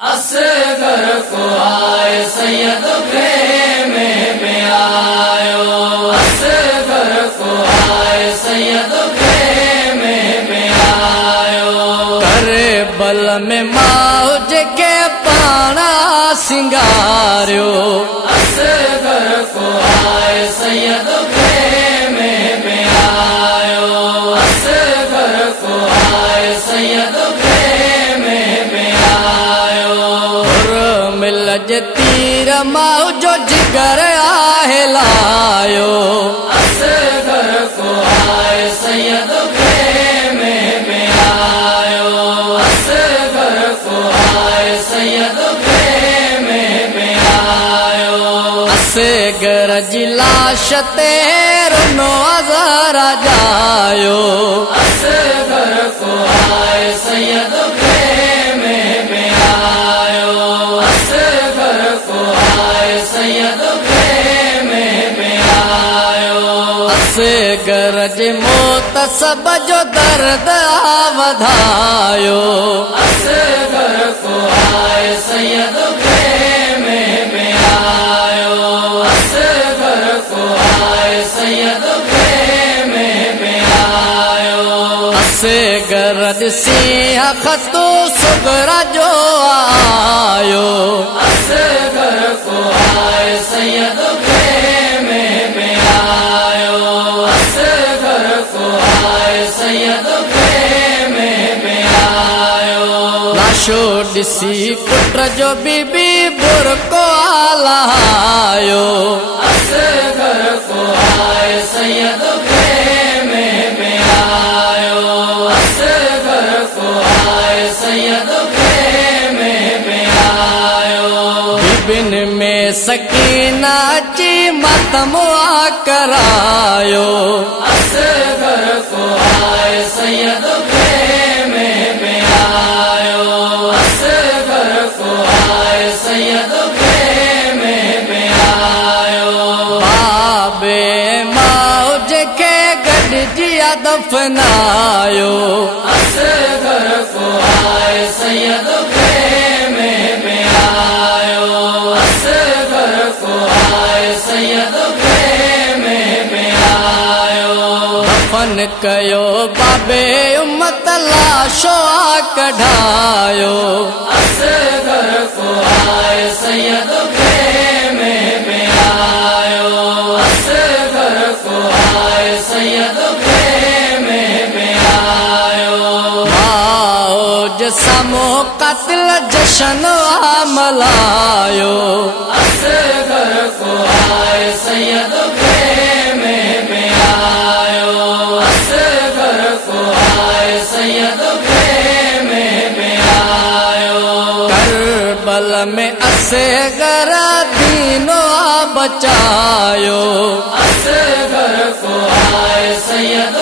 असगर को आए सैयद खेमे में आयो। असगर को आए सैयद खेमे में आयो। करबल में मौज के पाना सिंगारियो। असगर को आए सैयद खेमे में आयो। असगर को आए सैयद खेमे में आयो। मिलज तीर मौजो जिगर आहे लायो। असगर को आए सैयद खेमे में आयो। असगर को आए सैयद खेमे में आयो। असगर जी लाश तेरो नो हज़ारा जायो। असगर को आए सैयद खेमे में आयो। असगर को आए सैयद खेमे में आयो। असगर जी मौत सब जो दर्द वधायो। असगर को आए सैयद खेमे में आयो। असगर को आए सैयद खेमे में आयो। असगर जी सिंह खतो सुगरा जो आयो। असगर को आए सैयद खेमे में आयो। असगर को आए सैयद खेमे में आयो। लाशो दिसी पुत्र जो बीबी बुरको आलायो। असगर को आए सैयद खेमे में आयो। असगर को आए सैयद खेमे में आयो। बिन में सकीना जी मतमुआ करायो। असगर को आए सैयद खेमे में आयो। असगर को आए सैयद खेमे में आयो। बाबे मौज के गॾिजिया दफनायो। असगर को आए सैयद खेमे में आयो। असगर को आए सैयद खेमे में आयो। दफन कयो बाबे उम्मत लाशो कढायो। असगर को आए सैयद खेमे में आयो। असगर को आए सैयद खेमे में आयो। मौज समो कत्ल जशन मलायो। असगर को आए सैयद खेमे में आयो। असगर को आए सैयद खेमे में आयो। करबल में असगर दीनो बचायो। असगर को आए सैयद